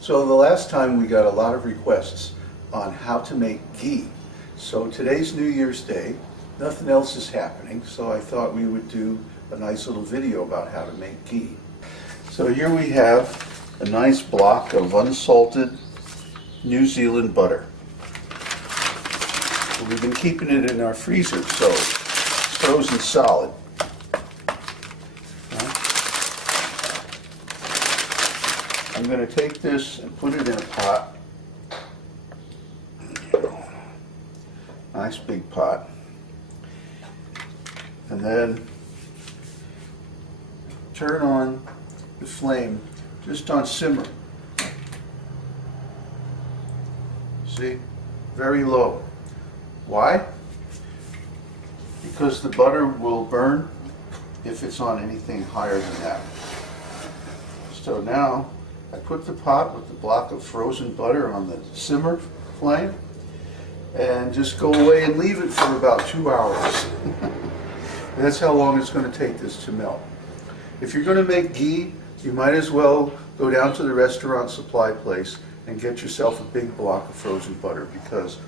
So the last time we got a lot of requests on how to make ghee. So today's New Year's Day, nothing else is happening, so I thought we would do a nice little video about how to make ghee. So here we have a nice block of unsalted New Zealand butter. We've been keeping it in our freezer, so it's frozen solid. I'm going to take this and put it in a pot. Nice big pot. And then turn on the flame just on simmer. See? Very low. Why? Because the butter will burn if it's on anything higher than that. So now I put the pot with the block of frozen butter on the simmer flame and just go away and leave it for about 2 hours. That's how long it's going to take this to melt. If you're going to make ghee, you might as well go down to the restaurant supply place and get yourself a big block of frozen butter, because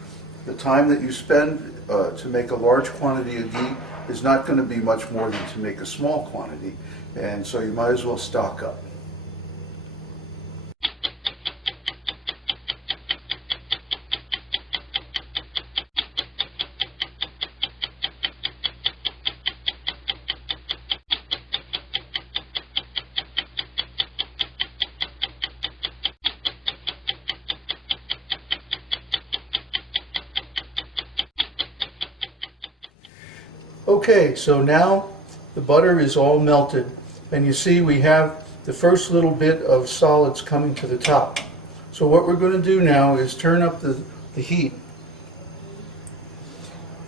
the time that you spend to make a large quantity of ghee is not going to be much more than to make a small quantity, and so you might as well stock up. Okay, so now the butter is all melted, and you see we have the first little bit of solids coming to the top. So what we're going to do now is turn up the heat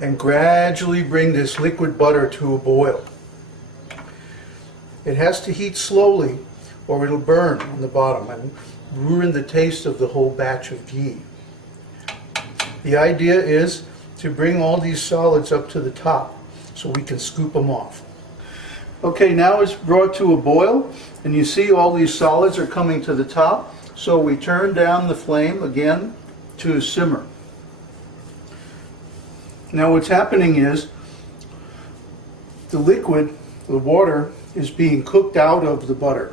and gradually bring this liquid butter to a boil. It has to heat slowly or it'll burn on the bottom and ruin the taste of the whole batch of ghee. The idea is to bring all these solids up to the top so we can scoop them off. Okay, now it's brought to a boil, and you see all these solids are coming to the top, so we turn down the flame again to simmer. Now what's happening is the liquid, the water, is being cooked out of the butter,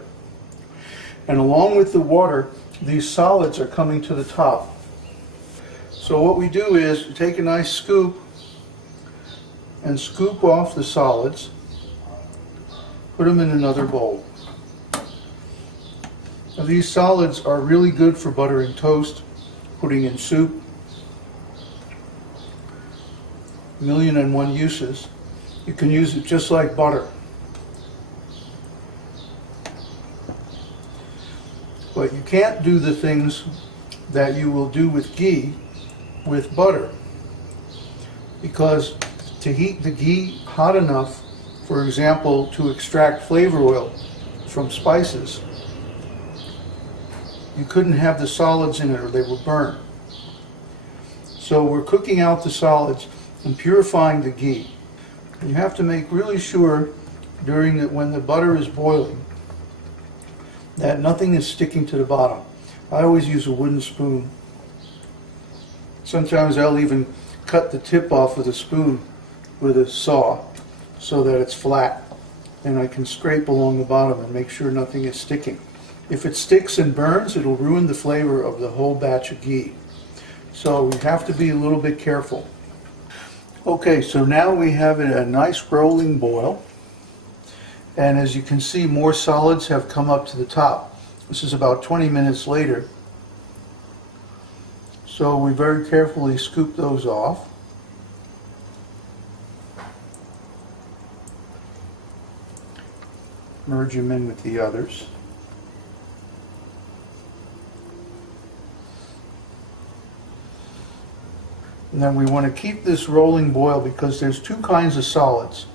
and along with the water these solids are coming to the top. So what we do is take a nice scoop and scoop off the solids, put them in another bowl. Now these solids are really good for buttering toast, putting in soup, 1,000,001 uses. You can use it just like butter. But you can't do the things that you will do with ghee with butter, because to heat the ghee hot enough, for example, to extract flavor oil from spices, you couldn't have the solids in it or they will burn. So we're cooking out the solids and purifying the ghee. And you have to make really sure when the butter is boiling that nothing is sticking to the bottom. I always use a wooden spoon. Sometimes I'll even cut the tip off with a spoon with a saw so that it's flat, and I can scrape along the bottom and make sure nothing is sticking. If it sticks and burns, it'll ruin the flavor of the whole batch of ghee. So we have to be a little bit careful. Okay, so now we have a nice rolling boil, and as you can see, more solids have come up to the top. This is about 20 minutes later. So we very carefully scoop those off. Merge them in with the others. And then we want to keep this rolling boil because there's two kinds of solids.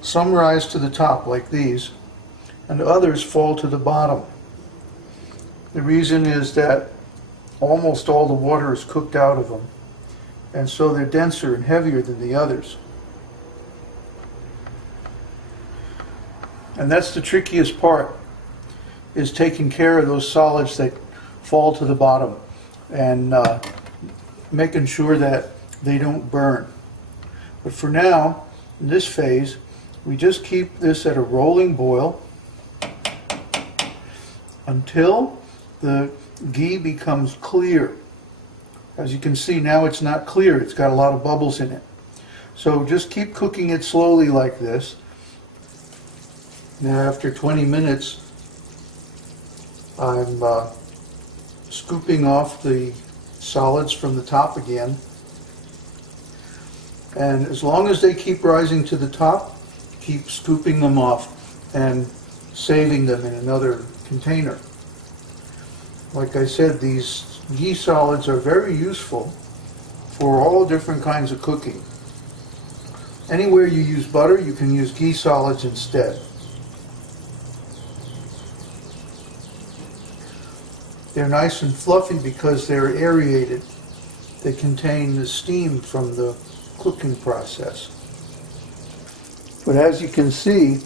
Some rise to the top like these, and others fall to the bottom. The reason is that almost all the water is cooked out of them, and so they're denser and heavier than the others. And that's the trickiest part. is taking care of those solids that fall to the bottom and making sure that they don't burn. But for now, in this phase, we just keep this at a rolling boil until the ghee becomes clear. As you can see, now it's not clear, it's got a lot of bubbles in it. So just keep cooking it slowly like this. Now after 20 minutes, I'm scooping off the solids from the top again. And as long as they keep rising to the top, keep scooping them off and saving them in another container. Like I said, these ghee solids are very useful for all different kinds of cooking. Anywhere you use butter, you can use ghee solids instead. They're nice and fluffy because they're aerated. They contain the steam from the cooking process. But as you can see,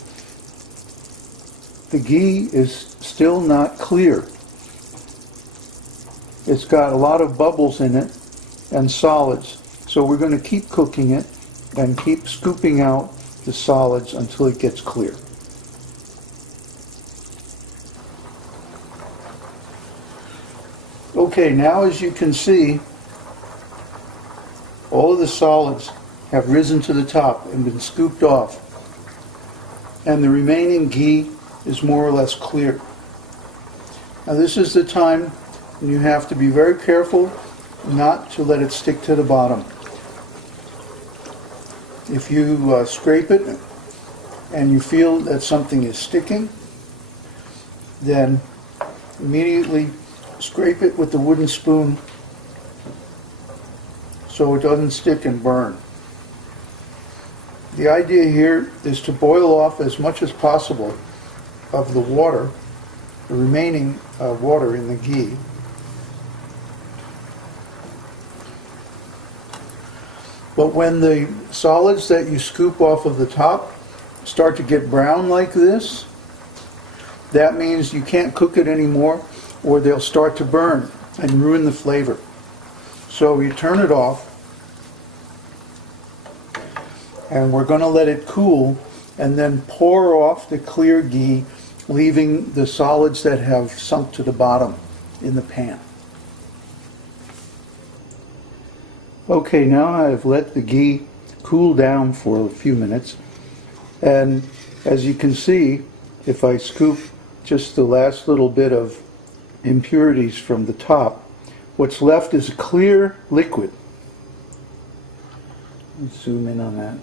the ghee is still not clear. It's got a lot of bubbles in it and solids. So we're going to keep cooking it and keep scooping out the solids until it gets clear. Okay, now as you can see, all of the solids have risen to the top and been scooped off, and the remaining ghee is more or less clear. Now this is the time when you have to be very careful not to let it stick to the bottom. If you scrape it and you feel that something is sticking, then immediately scrape it with the wooden spoon so it doesn't stick and burn. The idea here is to boil off as much as possible of the water, the remaining water in the ghee. But when the solids that you scoop off of the top start to get brown like this, that means you can't cook it anymore, or they'll start to burn and ruin the flavor. So you turn it off, and we're going to let it cool and then pour off the clear ghee, leaving the solids that have sunk to the bottom in the pan. Okay, now I've let the ghee cool down for a few minutes, and as you can see, if I scoop just the last little bit of impurities from the top, what's left is a clear liquid. Let's zoom in on that.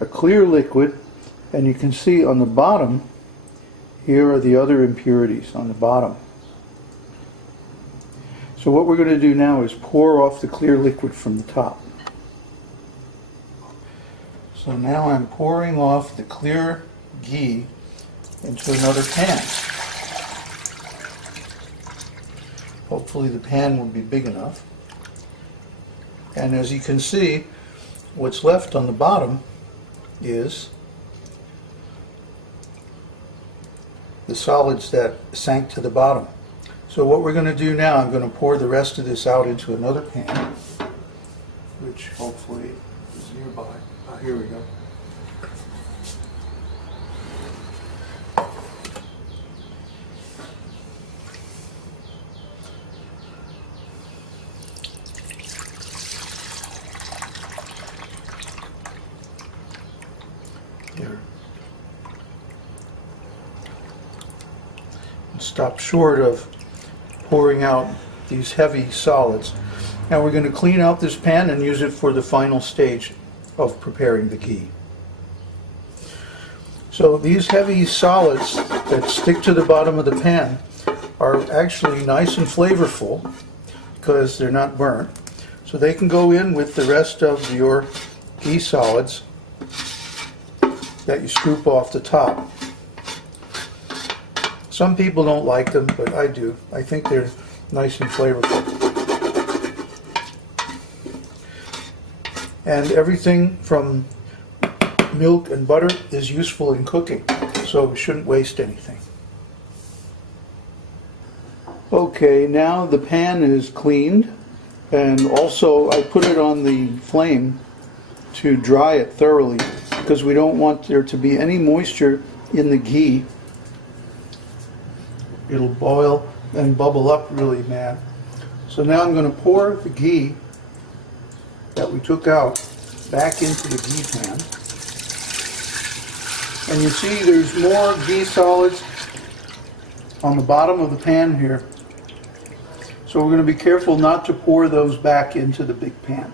A clear liquid, and you can see on the bottom, here are the other impurities on the bottom. So what we're going to do now is pour off the clear liquid from the top. So now I'm pouring off the clear ghee into another pan. Hopefully the pan will be big enough. And as you can see, what's left on the bottom is the solids that sank to the bottom. So what we're going to do now, I'm going to pour the rest of this out into another pan, which hopefully is nearby. Oh, here we go. Here. Stop short of pouring out these heavy solids. Now we're going to clean out this pan and use it for the final stage of preparing the ghee. So these heavy solids that stick to the bottom of the pan are actually nice and flavorful because they're not burnt. So they can go in with the rest of your ghee solids that you scoop off the top. Some people don't like them, but I do. I think they're nice and flavorful. And everything from milk and butter is useful in cooking, so we shouldn't waste anything. Okay, now the pan is cleaned, and also I put it on the flame to dry it thoroughly because we don't want there to be any moisture in the ghee. It'll boil and bubble up really bad. So now I'm going to pour the ghee that we took out back into the ghee pan. And you see there's more ghee solids on the bottom of the pan here. So we're going to be careful not to pour those back into the big pan.